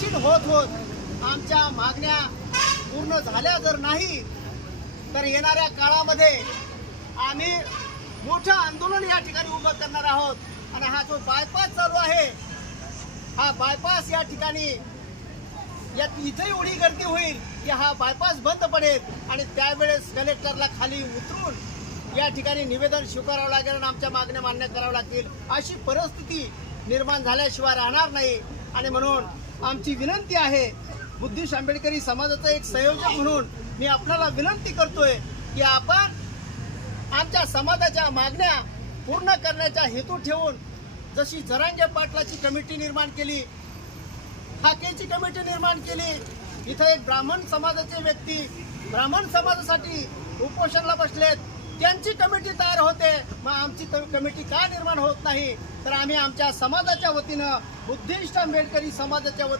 प्रगतिशील होत होत आमच्या मागण्या पूर्ण झाल्या जर नाही तर येणाऱ्या काळामध्ये आम्ही मोठं आंदोलन या ठिकाणी उभं करणार आहोत. आणि हा जो बायपास चालू आहे, हा बायपास या ठिकाणी इथे एवढी गर्दी होईल की हा बायपास बंद पडेल आणि त्यावेळेस कलेक्टरला खाली उतरून या ठिकाणी निवेदन स्वीकारावं लागेल आणि आमच्या मागण्या मान्य कराव्या लागतील. अशी परिस्थिती निर्माण झाल्याशिवाय राहणार नाही. आणि म्हणून आमची विनंती आहे, बुद्धिस्ट आंबेडकरी समाजाचा एक संयोजक म्हणून मी आपल्याला विनंती करतोय की आपण आमच्या समाजाच्या मागण्या पूर्ण करण्याचा हेतू ठेवून जशी जरांगे पाटलाची कमिटी निर्माण केली, हाकेची कमिटी निर्माण केली, इथं एक ब्राह्मण समाजाचे व्यक्ती ब्राह्मण समाजासाठी उपोषणाला बसलेत, त्यांची कमिटी तयार होते, मग आमची कमिटी का निर्माण होत नाही? तर आम्ही आमच्या समाजाच्या वतीनं बुद्धिस्ट आंबेडकरी समाजाच्या वतीनं